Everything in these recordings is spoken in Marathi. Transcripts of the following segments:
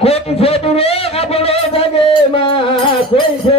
કોઈ છે દુરો આપણો જગે માં કોઈ છે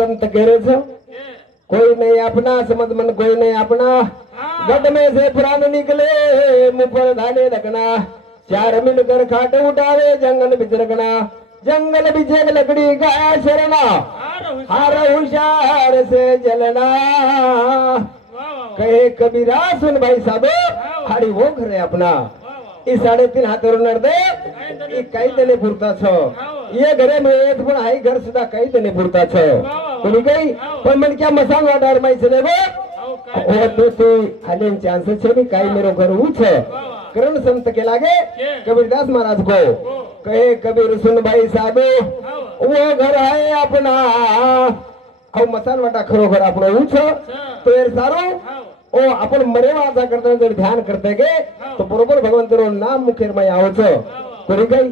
संत घेरे कोई नहीं अपना समझ मन कोई नहीं आपणा गट में से प्राण निकले पर धाने रखना। चार मिलकर खाट उठावे जंगल बिच रखना। जंगल बिचे लकड़ी गाया शरणा हार होशियार से जलना। कहे कबीरा सुन भाई साधो हाडी वो घरे अपना। ई साडेतीन हातावर नडदे ई काही त्याने पुरता छ। ये घरे मिळत पण आई घर सुद्धा काही त्याने पुरता छ। कोणी काही पण मन क्या मसान वाटावर माहिती नाही बघ देते खाले चांस छे काई मेरो घर उछ करण संत के लागे कबीरदास महाराज को। कहे कबीर सुन भाई साधु वो घर है अपना। अहो मसाल वाटा खरोखर आपण उछ तो यार सारो ओ आपण मरेवाचा करता जर ध्यान करते गे तो बरोबर भगवंतरो नाम मुखेर आवच कोणी काही?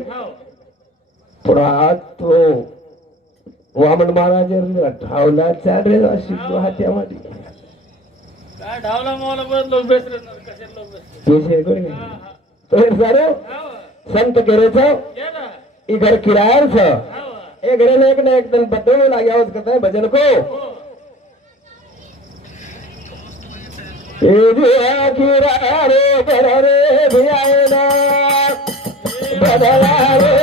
पुरा वामन महाराज ठावला चार रे अशी हात्यामध्ये काय ढावला मावला परत लोक बेसरे कशाला लोक बेसरे पेशे कोणी तो हे सारो संत करे छो ये ना. ई घर किराया छ हो ए घरे ने एक ने एक दिन बदलो लागे आवाज करता है भजन को ए दिया भियाए ना बदला रे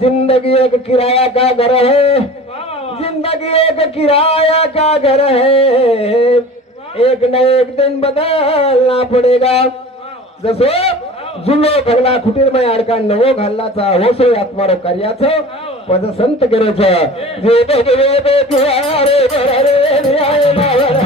जिंदगी एक किराया का घर है। जिंदगी एक किराया का घर है। एक न एक दिन बदलना पडेगा। जसो जुलो भगला कुटीरमय अडका नवो घाललाचा होसो आत्मारो कार्याचं पद संत केरोच जे बघवे बेकुआ रे रे मावरा.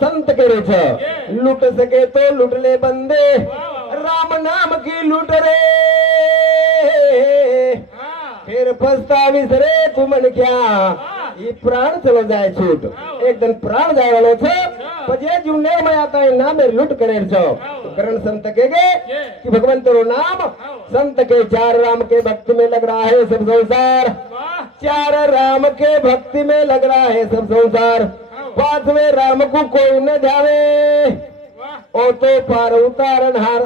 संत केरेच लुट सके तो लुटले बंदे राम नाम की लुट रे फिर पस्तावीस रे तू म्हण क्या ही प्राण चलो जाय छूट. एक दिन प्राण जाय वालो छ। पजे जुने में आता है नाम लुट करे छो। करण संत के कि। भगवंत रो नाम। संत के चार राम के भक्ति में लग रहा है सब संसार। चार राम के भक्ति में लग रहा है सब संसार। पांचवे राम को कोई न जावे। ओ तो पार उतारण हार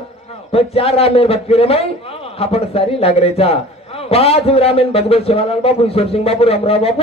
पण चार रामेर भक्ती रे माई आपण सारी लागरेचा पाच रामेन भगवत शिवालाल बापू ईश्वर सिंग बापू रामराव बापू।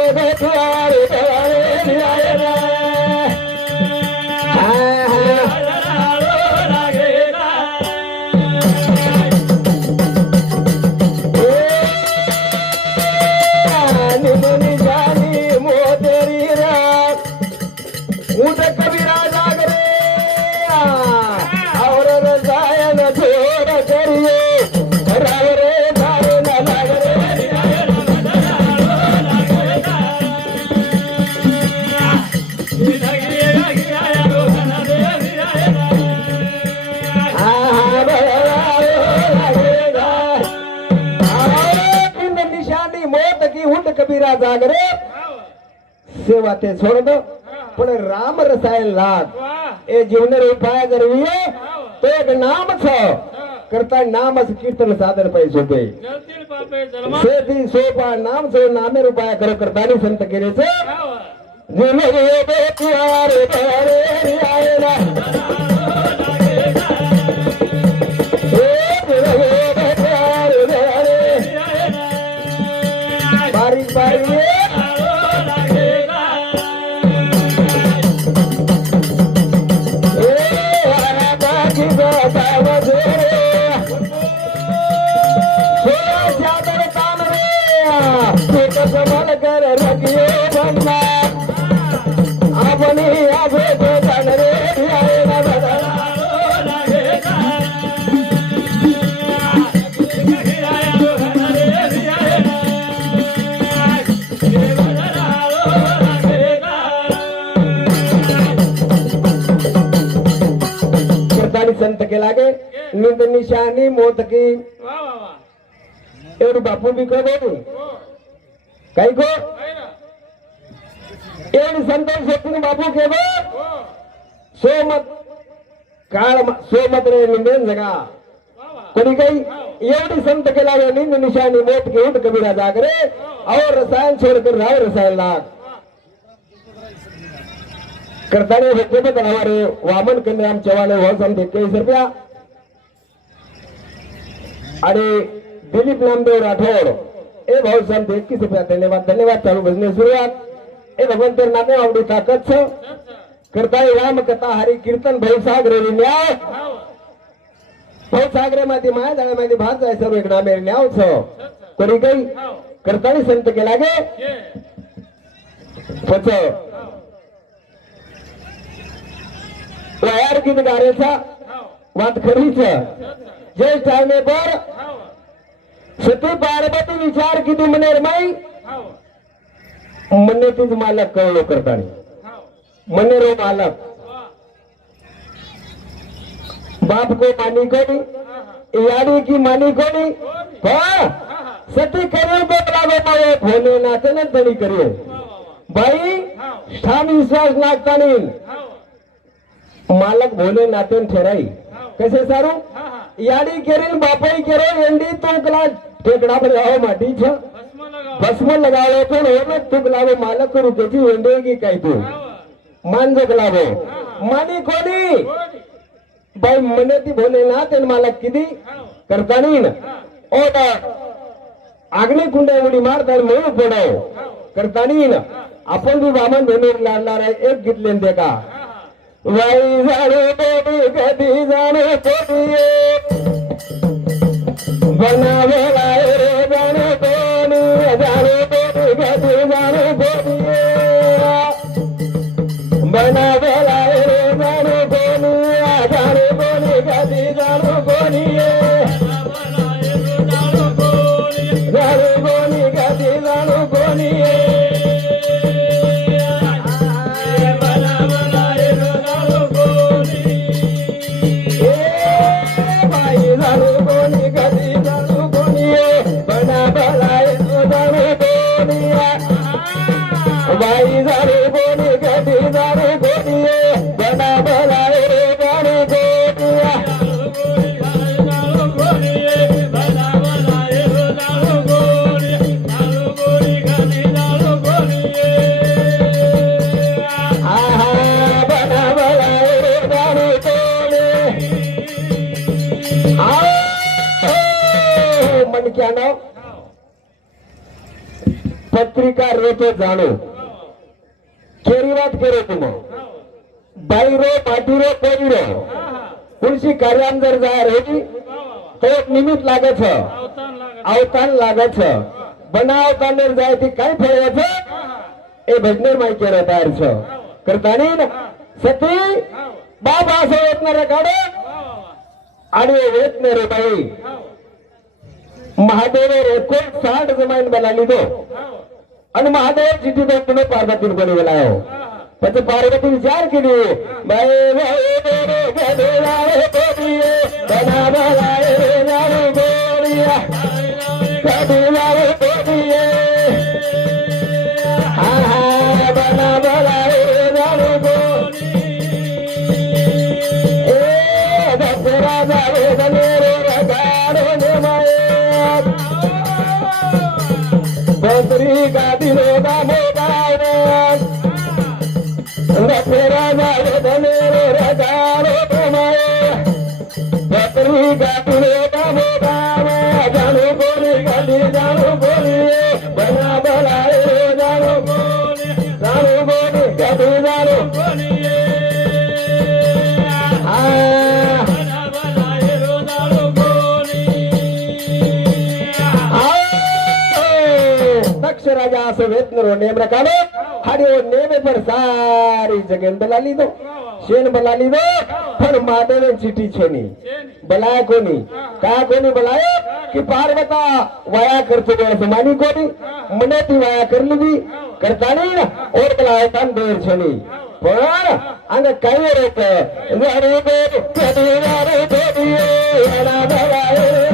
ऊट कबीरा जागरे सेवा ते छोड़ दो पण राम रसायन लाग એ જીવને ઉપાય કરવી તો એક નામ છો કરતા નામ જ કીર્તન સાધન પૈસો પે સેથી સોપા નામ છો નામે ઉપાય કરો કરતાની સંત કરે છે જીને રે બે પ્યારે તારે આયેલા કરતાની સંત કે લાગે નિંદ નિશાની મોત કી એવું બાપુ બી કહો બાબુ કઈ કહો એવું સંતોષ શક્તિ બાપુ કેવો સોમત કાળ સોમત રે નિંદેન જગા कोणी काही एवढी संत केला रे निंद निशानी मोत की उठ कबीरा जागरे और रसायन छोड़कर राव रसायन लाग करताने व्यक्तिगत हमारे वामन कन्याम चव्हाण भाऊ साहेब एक्केचाळीस रुपया आणि दिलीप नामदेव राठोड ए भाऊ साहेब एकवीस रुपया धन्यवाद धन्यवाद चालू भजने सुरुवात ए भगवंत नामे आवडी ताकद करताय राम कथा हरी कीर्तन भवसागर न्याय। भवसागरे मध्ये माया जाळ्यामध्ये भात जाय सर्व इकडे आम्ही न्याव छ। कोणी काही करतानी संत केला गे पच। वायार गीत गारेचा वाट खरीच जय टाइमे पर सती पार्वती विचार की तू म्हणे रमाई म्हणे तीच मालक कळलो करताना. म्हणे रो मालक. बाप को मानी कोणी याडी की मानी कोणी. हा सती करेल तो लागो पाये फोने नाचन तरी तणी करेल बाई स्थान विश्वास नागतानी. मालक भोले नातेन ठेराई. कसे सारू? याडी केरेल बापाई केरेल एंडी तुकला टेकड़ा माटी छ भस्म लगावे. तो हो तुक लावो मालक करू त्याची वेंडेगी काय तू? मांजक लावो. मानी कोणी? बाई म्हणे ती भोलेनाथ आणि मला किती? करता नाही ना ओ बा आग्ने कुंड्या उडी मारतात म्हणून पडाव करता नाही ना आपण बी बामन धनुर लाडणार आहे एक घेतले ते का? वाई बेबी कधी जाणे छोटी बनावे लाय जाणे कोणी जाणे बेबी कधी जाणे छोटी बनावे लाय जाणे कोणी जाणे कधी मणक्या नाव. पत्रिका रेतो जाणो. केरीवाद करे पाठी बाईरो पाटीरो कोईरो उलसी कार्याम जर जा रेगी तो एक निमित लागत अवतान लागत छ बनाव जाय ती काय फळवत ए भजनेर माई केरा तयार छ. करतानी सती बाबा असं येत ना रे आणि एक मेरे बाई महादेव साठ जमाईन बनाली तो आणि महादेव जिथे दोन गेला बनवला त्याचं पार्वती विचार केली. बाई करो नेम रखाड़ो अरे वो नेम पर सारी जगह बला ली दो शेन बला ली दो फिर माधे में चिटी छोनी बलाया कोनी का कोनी बलायो कि पार बता वाया करते गए समानी कोनी मने ती वाया कर ली करता नहीं और बलाया तन देर छोनी पर अंग कई रहते अरे रे अरे अरे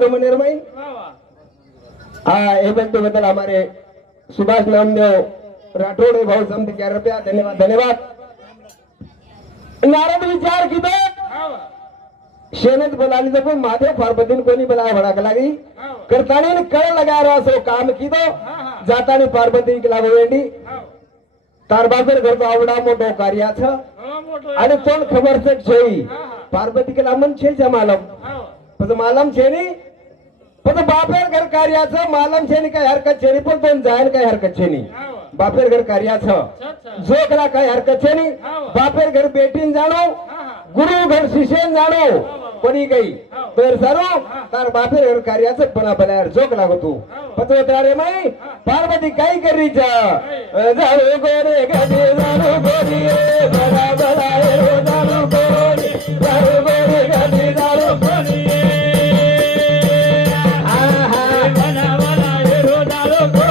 મુનિ વિચાર કર્યો મને રે ભાઈ હા એ બંધુ બદલ અમારે સુભાષ નામદેવ રાઠોડ એ ભાવ સમથી ચાર રૂપિયા ધન્યવાદ ધન્યવાદ નારદ વિચાર કીધો શેનત બોલાવી દો માધવ પાર્વતી કોની બોલાવા ભડાક લાગી કરતાની ને કળ લગા રહ્યો છો કામ કીધો જાતાની પાર્વતી કે લાગો વેડી તાર બાપર ઘર તો આવડા મોટો કાર્ય છે અને તોલ ખબર છે કે છે ઈ. પાર્વતી કે લામન છે છે માલમ પછી માલમ છે ની पण बापेर घर कार्याचं मालम छेनी काही हरकत छेनी? पण दोन जायन काही हरकत छेनी? बापेर घर कार्याचं. जोकला काही हरकत छेनी? बापेर घर बेटीन जाणो. गुरु घर शिष्यन जाणो. कोणी काही तर सारो तार बापेर घर कार्याचं बना बनायर जोक लागतो पत्र तारे माई पार्वती काही करीचा जाऊ गोरे जाणो गोरी बरा बरा એ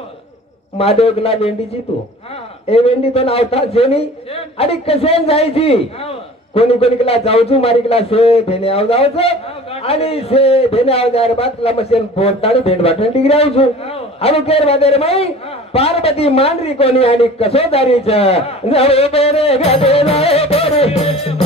महादेवला वेंडीची तू. ए वेंडी तो नावता जेनी. आणि कशाने जायची? कोणी कोणी केला जाऊचू मारी केला से भेने आव जाऊच आणि से भेने आव जाय बाद केला मसेन बोलतानी भेंड वाटण डिग्री आवचू आणि केर वादेर माई. पार्वती मांडरी कोणी आणि बेरे गदे जाऊ बेरे आ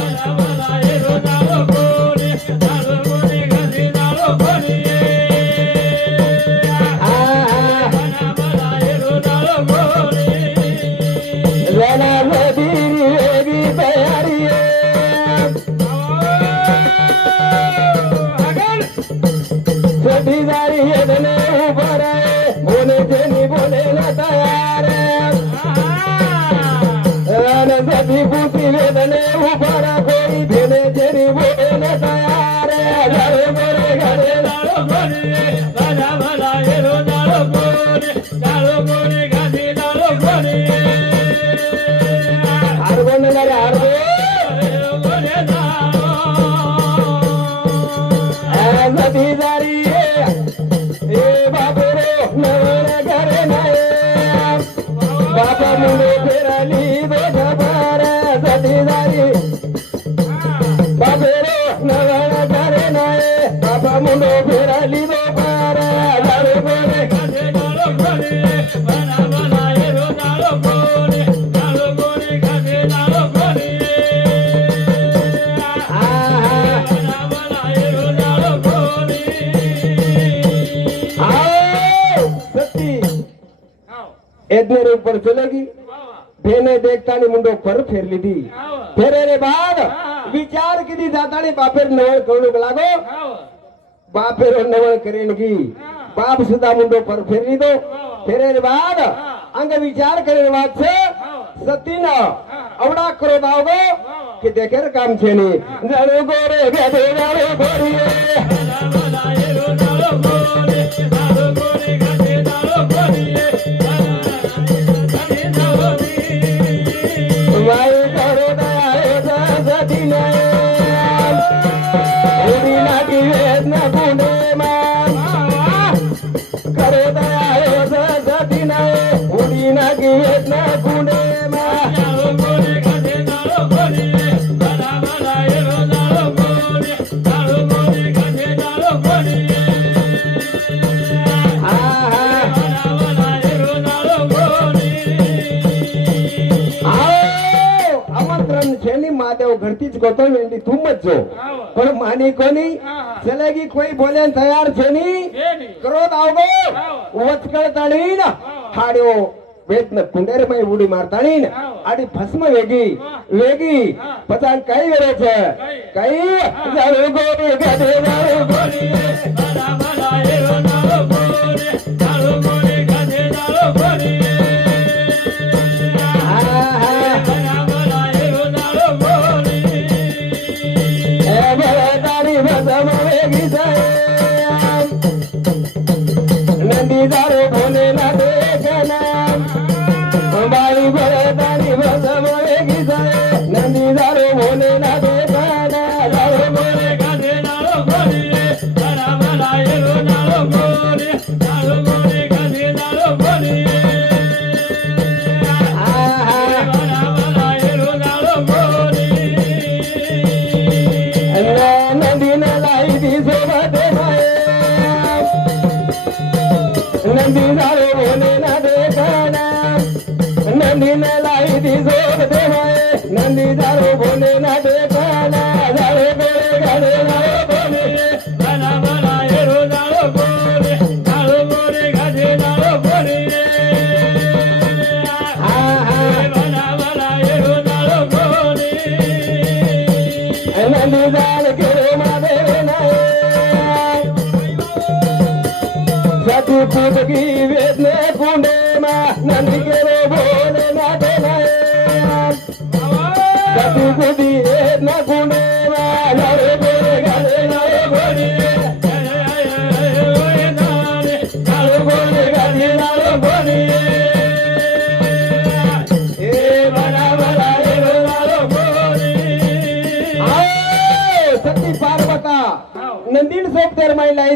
घर फेरली ती फेरे रे बाग विचार किती जाताने बापेर नवळ कळूक लागो बापेर नवळ करेन की बाप सुद्धा मुंडो पर फेरली तो फेरे रे बाग अंग विचार करे बात से सतीन अवडा करो दावगो कि देखेर काम छेनी जणू गो रे वाले रे ઘરથી જ ગોતો એની તું જ જો. પણ માની કોની? ચલેગી કોઈ બોલે તૈયાર છે ની ક્રોધ આવગો વચકળ તાણીન હાડ્યો. વેદન કુંડેરમાં ઉડી મારતાણી ને આડી ભસ્મ વેગી. વેગી. પતાન કઈ વેરે છે? કઈ? જાળો ગોરી ગધે જાળો ગોરી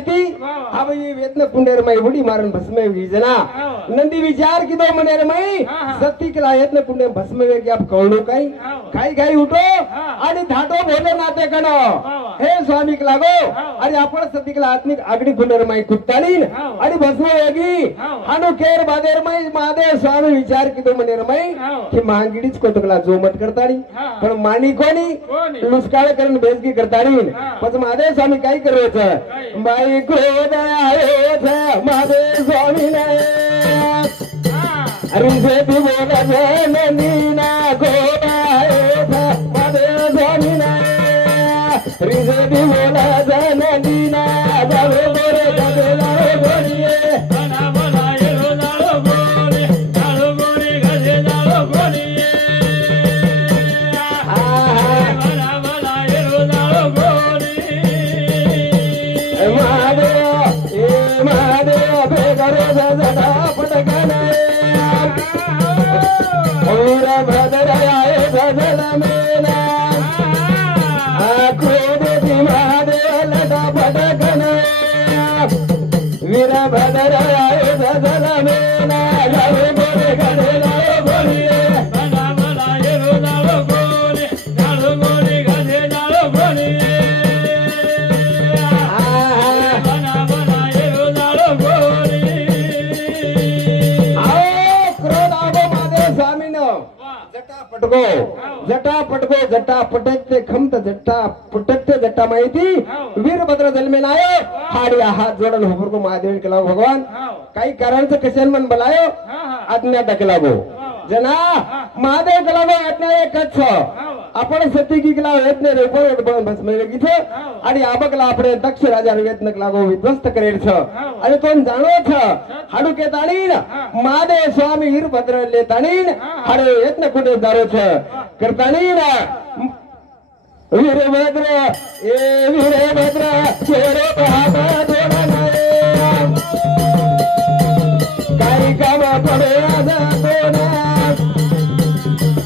थी अब ये वेदन कुंडेर माई बुडी मारन भस्मे विजना. नंदी विचार की दो मनेर माई सती केला यत्न कुंडे भस्मे वे की आप कळलो काय काय काय उठो आणि धाटो भोले नाते कनो हे स्वामी लागो. आणि आपण सती केला आत्मिक आगडी कुंडेर माई कुत्तालीन आणि भस्मे वेगी हानु केर बादेर माई महादेव स्वामी विचार की दो मनेर माई की महांगडीच कोतकला जोमत करताडी पण मानी कोणी? लुस्काळ करून बेजगी करताडी पण महादेव स्वामी काय करायचं? बाई क्रोध आहे महादेव स्वामी नाही अरे बोला नीना अरे मेला लावे बोले गडे लावे घटना माहिती? वीरभद्र जन्मेलाय हाड या हात जोडल होकर को महादेव केला भगवान. काही कारणचं कशान मन बोलायो? आज्ञा टकला गो जना महादेव केला गो आज्ञा एकच. आपण सती की कला वेतन रेपोट पण भस्म किथे आणि आबकला आपण दक्ष राजा वेतन कला गो विध्वस्त करेल छ. आणि तो जाणो छ. हाडू के महादेव स्वामी वीरभद्र ले ताणीन. हाडू यत्न कुठे जारो छ. वीरभद्र ए वीरभद्र शेरो पाहता दोडा काही काम पडे दोडा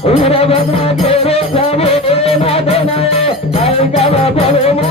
वीरभद्र शेरो थांबे ना दोडा काही काम पडे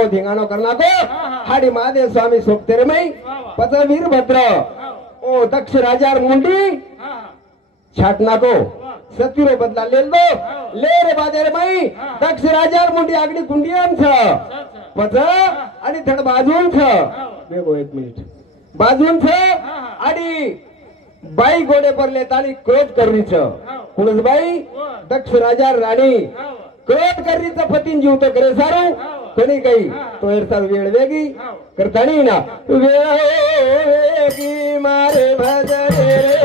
करनाको धिंगाणो करनाको हाडी महादेव स्वामी सोपतेर मै पच वीरभद्र। ओ दक्ष राजार मुंडी। हा छाटनाको सतीरो बदला लेल दो ले रे बाजार मै दक्ष राजार मुंडी आगडी कुंडियम छ पच आणि थड बाजून छ बेगो एक मिनिट. बाजून छ आणि बाई गोडे परले ताली क्रोध करीच कुणच बाई दक्ष राजा राणी. क्रोध करीच पतीन जीव तो करे सारू. कोणी काही? तो एरसा वेळ वेगी करतानी ना. वेळ वेगी मारे भजरे